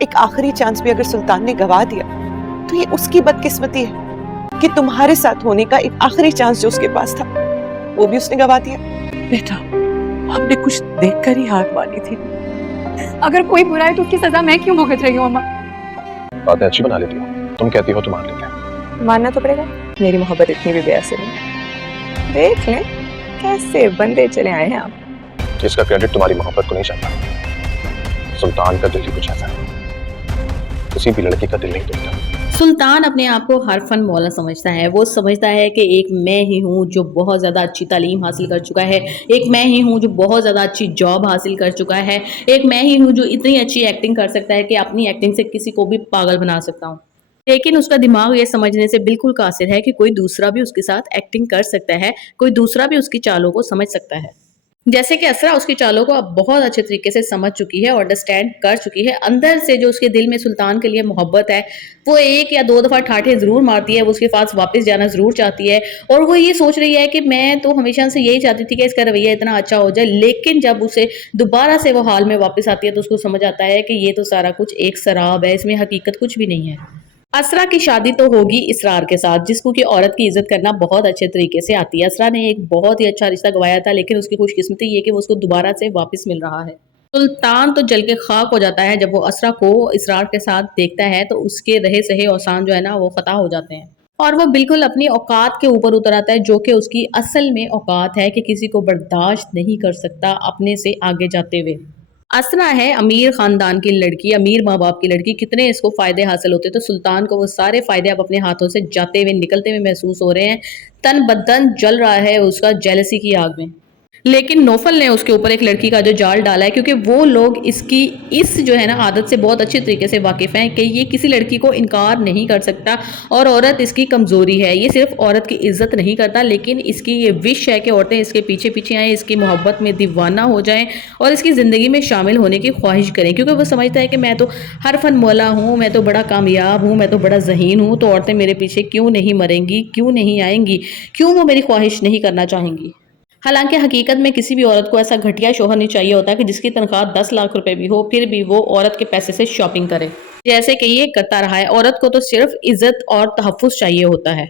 ایک آخری چانس بھی اگر سلطان نے گوا دیا تو یہ اس کی بدقسمتی ہے کہ تمہارے ساتھ ہونے کا ایک آخری چانس جو اس کے پاس تھا وہ بھی اس نے گوا دیا۔ بیٹا ہم نے کچھ دیکھ کر ہی ہار مانی تھی۔ اگر کوئی برا ہے تو اس کی سزا میں کیوں بھگت رہی ہوں اماں؟ باتیں اچھی بنا لیتی ہو، تم کہتی ہو تو مان لیتے ہیں۔ ماننا تو پڑے گا، میری محبت اتنی بھی بے اثر نہیں۔ دیکھ لیں کیسے بندے چلے آئے ہیں آپ۔ اس کا کریڈٹ تمہاری محبت کو نہیں چاہتا، سلطان کا دل ہی کچھ ایسا ہے، کسی بھی لڑکی کا دل نہیں توڑتا۔ سلطان اپنے آپ کو ہر فن مولا سمجھتا ہے۔ وہ سمجھتا ہے کہ ایک میں ہی ہوں جو بہت زیادہ اچھی تعلیم حاصل کر چکا ہے، ایک میں ہی ہوں جو بہت زیادہ اچھی جاب حاصل کر چکا ہے، ایک میں ہی ہوں جو اتنی اچھی ایکٹنگ کر سکتا ہے کہ اپنی ایکٹنگ سے کسی کو بھی پاگل بنا سکتا ہوں۔ لیکن اس کا دماغ یہ سمجھنے سے بالکل قاصر ہے کہ کوئی دوسرا بھی اس کے ساتھ ایکٹنگ کر سکتا ہے، کوئی دوسرا بھی اس کی چالوں کو سمجھ سکتا ہے۔ جیسے کہ اسرا اس کی چالوں کو اب بہت اچھے طریقے سے سمجھ چکی ہے اور انڈرسٹینڈ کر چکی ہے۔ اندر سے جو اس کے دل میں سلطان کے لیے محبت ہے، وہ ایک یا دو دفعہ ٹھاٹھے ضرور مارتی ہے، وہ اس کے پاس واپس جانا ضرور چاہتی ہے، اور وہ یہ سوچ رہی ہے کہ میں تو ہمیشہ سے یہی چاہتی تھی کہ اس کا رویہ اتنا اچھا ہو جائے، لیکن جب اسے دوبارہ سے وہ حال میں واپس آتی ہے تو اس کو سمجھ آتا ہے کہ یہ تو سارا کچھ ایک سراب ہے، اس میں حقیقت کچھ بھی نہیں ہے۔ اسرا کی شادی تو ہوگی اسرار کے ساتھ، جس کو کہ عورت کی عزت کرنا بہت اچھے طریقے سے آتی ہے۔ اسرا نے ایک بہت ہی اچھا رشتہ گوایا تھا، لیکن اس کی خوش قسمتی یہ کہ وہ اس کو دوبارہ سے واپس مل رہا ہے۔ سلطان تو جل کے خاک ہو جاتا ہے جب وہ اسرا کو اسرار کے ساتھ دیکھتا ہے، تو اس کے رہے سہے اوسان جو ہے نا وہ خطا ہو جاتے ہیں، اور وہ بالکل اپنی اوقات کے اوپر اتر آتا ہے، جو کہ اس کی اصل میں اوقات ہے کہ کسی کو برداشت نہیں کر سکتا اپنے سے آگے جاتے ہوئے۔ اسرا ہے امیر خاندان کی لڑکی، امیر ماں باپ کی لڑکی، کتنے اس کو فائدے حاصل ہوتے، تو سلطان کو وہ سارے فائدے اب اپنے ہاتھوں سے جاتے ہوئے نکلتے ہوئے محسوس ہو رہے ہیں۔ تن بدن جل رہا ہے اس کا جیلسی کی آگ میں۔ لیکن نوفل نے اس کے اوپر ایک لڑکی کا جو جال ڈالا ہے، کیونکہ وہ لوگ اس کی اس جو ہے نا عادت سے بہت اچھے طریقے سے واقف ہیں کہ یہ کسی لڑکی کو انکار نہیں کر سکتا، اور عورت اس کی کمزوری ہے۔ یہ صرف عورت کی عزت نہیں کرتا، لیکن اس کی یہ وش ہے کہ عورتیں اس کے پیچھے پیچھے آئیں، اس کی محبت میں دیوانہ ہو جائیں اور اس کی زندگی میں شامل ہونے کی خواہش کریں، کیونکہ وہ سمجھتا ہے کہ میں تو ہر فن مولا ہوں، میں تو بڑا کامیاب ہوں، میں تو بڑا ذہین ہوں، تو عورتیں میرے پیچھے کیوں نہیں مریں گی، کیوں نہیں آئیں گی، کیوں وہ میری خواہش نہیں کرنا چاہیں گی۔ حالانکہ حقیقت میں کسی بھی عورت کو ایسا گھٹیا شوہر نہیں چاہیے ہوتا کہ جس کی تنخواہ 10 لاکھ روپے بھی ہو، پھر بھی وہ عورت کے پیسے سے شاپنگ کرے، جیسے کہ یہ کرتا رہا ہے۔ عورت کو تو صرف عزت اور تحفظ چاہیے ہوتا ہے۔